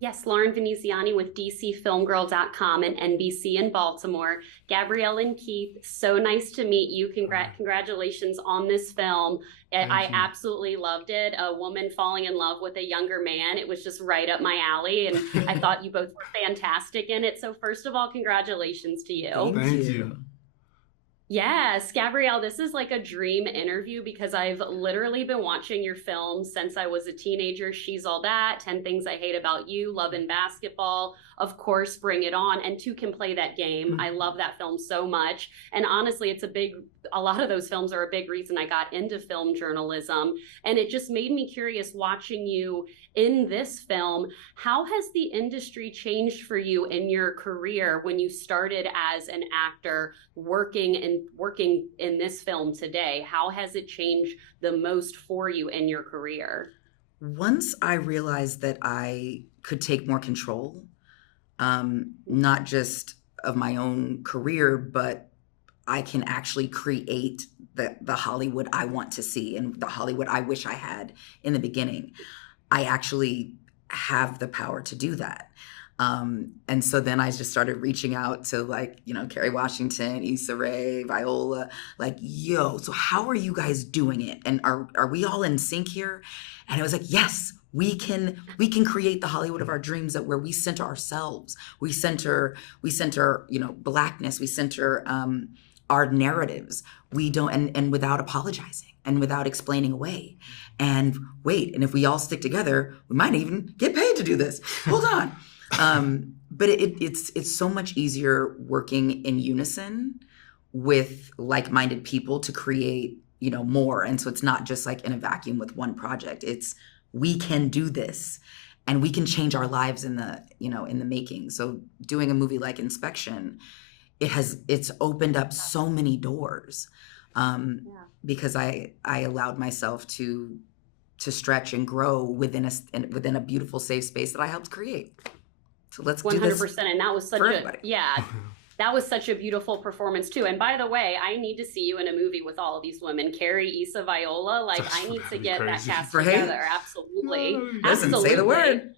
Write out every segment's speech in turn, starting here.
Yes, Lauren Veneziani with DCFilmGirl.com and NBC in Baltimore. Gabrielle and Keith, so nice to meet you. Congratulations on this film. Thank I you. absolutely loved it. A woman falling in love with a younger man. It was just right up my alley. And I thought you both were fantastic in it. So, first of all, congratulations to you. Thank Thank you. you. Yes, Gabrielle, this is like a dream interview because I've literally been watching your film since I was a teenager. She's All That, 10 Things I Hate About You, Love and Basketball, of course, Bring It On, and Two Can Play That Game. I love that film so much. And honestly, a lot of those films are a big reason I got into film journalism. And it just made me curious watching you in this film. How has the industry changed for you in your career when you started as an actor working in this film today? How has it changed the most for you in your career? Once I realized that I could take more control, not just of my own career, but I can actually create the Hollywood I want to see and the Hollywood I wish I had in the beginning. I actually have the power to do that. And so then I just started reaching out to, like, Kerry Washington, Issa Rae, Viola, like, yo, so how are you guys doing it? And are we all in sync here? And it was like, yes, we can create the Hollywood of our dreams, that where we center ourselves, we center blackness, we center our narratives. We don't, and without apologizing and without explaining away. And wait, and if we all stick together, we might even get paid to do this. Hold on. But it's so much easier working in unison with like-minded people to create, more. And so it's not just like in a vacuum with one project. It's, we can do this and we can change our lives in the making. So doing a movie like Inspection, it's opened up so many doors, Yeah. because I allowed myself to stretch and grow within a beautiful safe space that I helped create. So let's do this 100%. And that was such for a, everybody. yeah, that was such a beautiful performance too. And by the way, I need to see you in a movie with all of these women, Carrie, Issa, Viola. Like, I need to That'd be get that crazy. cast Right? together. Absolutely. Listen, say the Absolutely. word.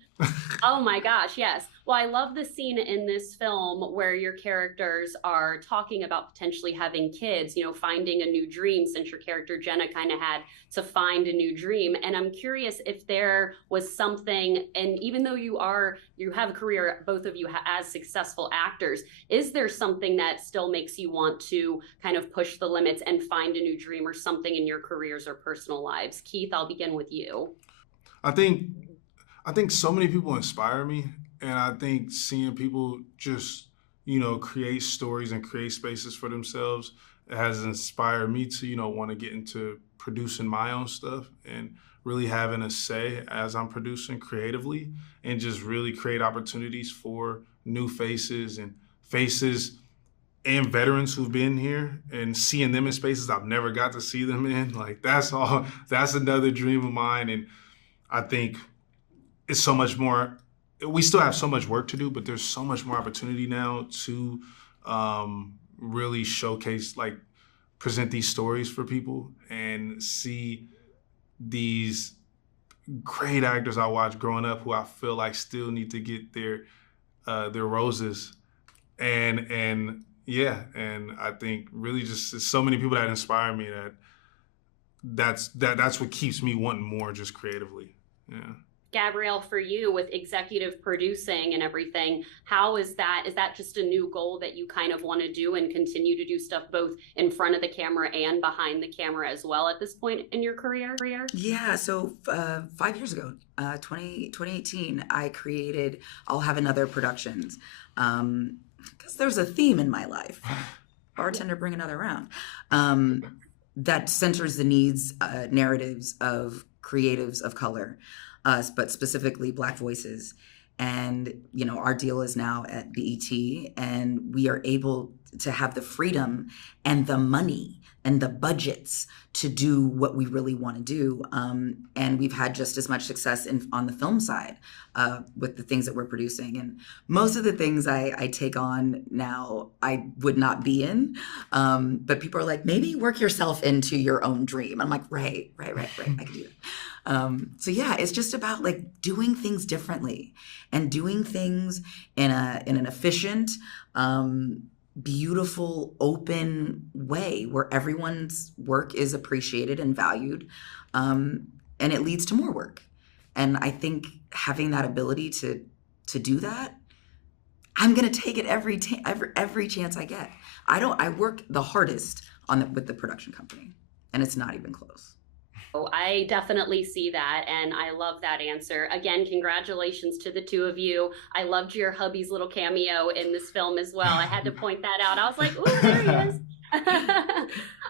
Oh my gosh, yes. Well, I love the scene in this film where your characters are talking about potentially having kids, finding a new dream, since your character Jenna kind of had to find a new dream. And I'm curious if there was something, and even though you have a career, both of you as successful actors, is there something that still makes you want to kind of push the limits and find a new dream, or something in your careers or personal lives? Keith, I'll begin with you. I think I think so many people inspire me, and I think seeing people just create stories and create spaces for themselves has inspired me to want to get into producing my own stuff and really having a say as I'm producing creatively, and just really create opportunities for new faces and veterans who've been here, and seeing them in spaces I've never got to see them in. Like, that's another dream of mine. And I think it's so much more. We still have so much work to do, but there's so much more opportunity now to really showcase, like, present these stories for people and see these great actors I watched growing up who I feel like still need to get their roses. And yeah, and I think really just so many people that inspire me, that's what keeps me wanting more, just creatively. Yeah. Gabrielle, for you with executive producing and everything, how is that? Is that just a new goal that you kind of want to do and continue to do stuff both in front of the camera and behind the camera as well at this point in your career? Yeah, so 5 years ago, 2018, I created I'll Have Another Productions, because there's a theme in my life. Bartender, bring another round. That centers the needs, narratives of creatives of color, but specifically Black voices. And, our deal is now at BET, and we are able to have the freedom and the money and the budgets to do what we really want to do. And we've had just as much success on the film side with the things that we're producing. And most of the things I take on now, I would not be in. But people are like, maybe work yourself into your own dream. I'm like, right. I can do that. So yeah, it's just about like doing things differently and doing things in an efficient, beautiful, open way where everyone's work is appreciated and valued, and it leads to more work. And I think having that ability to do that, I'm gonna take it every chance I get. I work the hardest with the production company, and it's not even close. Oh, I definitely see that, and I love that answer. Again, congratulations to the two of you. I loved your hubby's little cameo in this film as well. I had to point that out. I was like, ooh, there he is.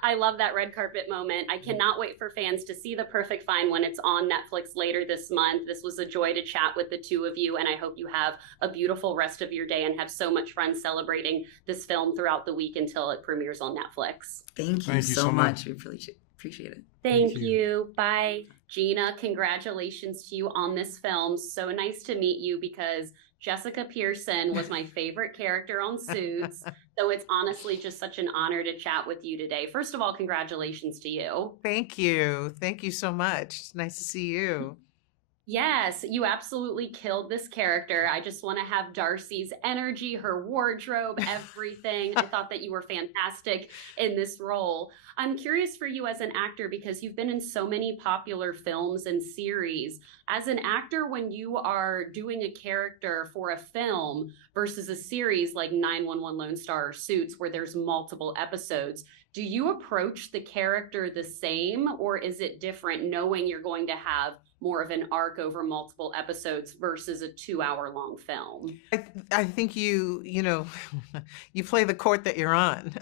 I love that red carpet moment. I cannot wait for fans to see The Perfect Find when it's on Netflix later this month. This was a joy to chat with the two of you, and I hope you have a beautiful rest of your day and have so much fun celebrating this film throughout the week until it premieres on Netflix. Thank you so much. We really appreciate it. Thank you. Bye. Gina, congratulations to you on this film. So nice to meet you because Jessica Pearson was my favorite character on Suits. So it's honestly just such an honor to chat with you today. First of all, congratulations to you. Thank you. Thank you so much. It's nice to see you. Yes, you absolutely killed this character. I just want to have Darcy's energy, her wardrobe, everything. I thought that you were fantastic in this role. I'm curious for you as an actor because you've been in so many popular films and series. As an actor, when you are doing a character for a film versus a series like 911 Lone Star or Suits where there's multiple episodes, do you approach the character the same or is it different knowing you're going to have more of an arc over multiple episodes versus a 2-hour long film? I think you play the court that you're on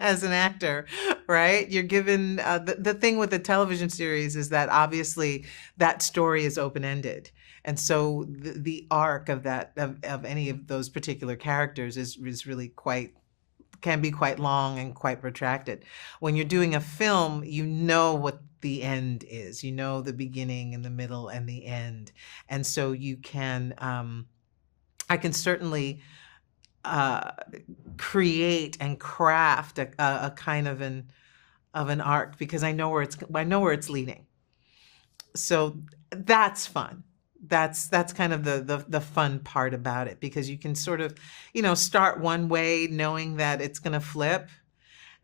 as an actor, right? You're given the thing with the television series is that obviously that story is open-ended. And so the arc of that of any of those particular characters is really can be quite long and quite protracted. When you're doing a film, you know what the end is. You know the beginning and the middle and the end. And so you can, I can certainly create and craft a kind of an arc because I know where it's leading. So that's fun. That's kind of the fun part about it because you can sort of, start one way knowing that it's going to flip,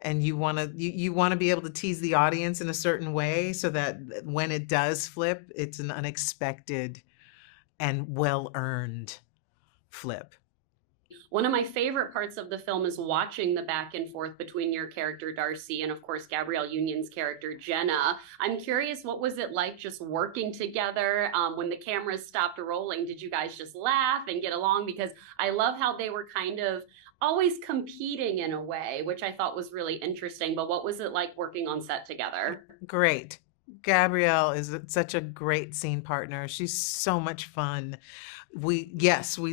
and you want to be able to tease the audience in a certain way so that when it does flip, it's an unexpected and well-earned flip. One of my favorite parts of the film is watching the back and forth between your character, Darcy, and of course, Gabrielle Union's character, Jenna. I'm curious, what was it like just working together when the cameras stopped rolling? Did you guys just laugh and get along? Because I love how they were kind of always competing in a way, which I thought was really interesting. But what was it like working on set together? Great. Gabrielle is such a great scene partner. She's so much fun. We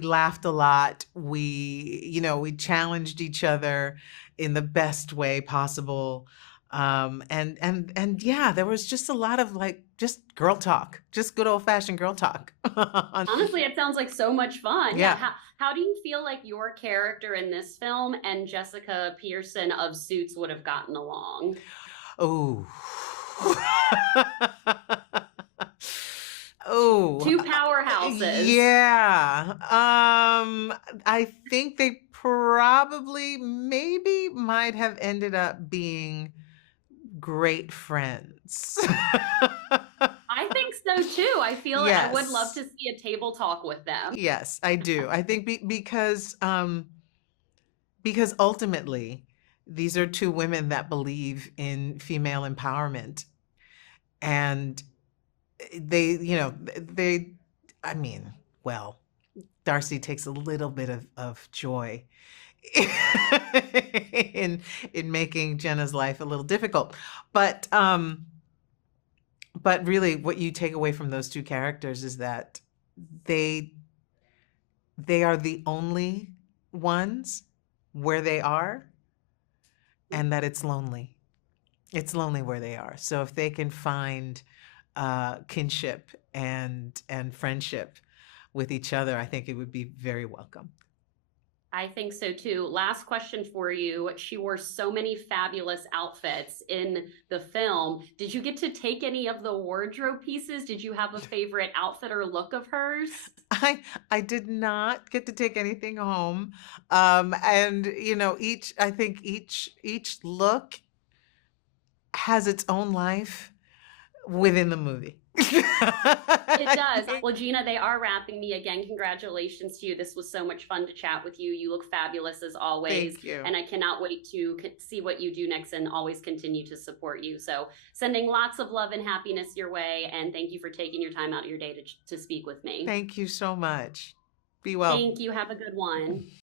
laughed a lot. We challenged each other in the best way possible. And yeah, there was just a lot of just girl talk, just good old fashioned girl talk. Honestly, it sounds like so much fun. Yeah. How do you feel like your character in this film and Jessica Pearson of Suits would have gotten along? Oh. Oh, two powerhouses. Yeah. I think they maybe might have ended up being great friends. I think so too. I feel like I would Yes. love to see a table talk with them. Yes, I do. I think because ultimately these are two women that believe in female empowerment, and Darcy takes a little bit of joy in making Jenna's life a little difficult. But really what you take away from those two characters is that they are the only ones where they are, and that it's lonely. It's lonely where they are. So if they can find kinship and friendship with each other, I think it would be very welcome. I think so too. Last question for you. She wore so many fabulous outfits in the film. Did you get to take any of the wardrobe pieces? Did you have a favorite outfit or look of hers? I did not get to take anything home. And I think each look has its own life within the movie. It does. Well, Gina, they are wrapping me again. Congratulations to you. This was so much fun to chat with you. You look fabulous as always. Thank you. And I cannot wait to see what you do next and always continue to support you. So sending lots of love and happiness your way. And thank you for taking your time out of your day to speak with me. Thank you so much. Be well. Thank you. Have a good one.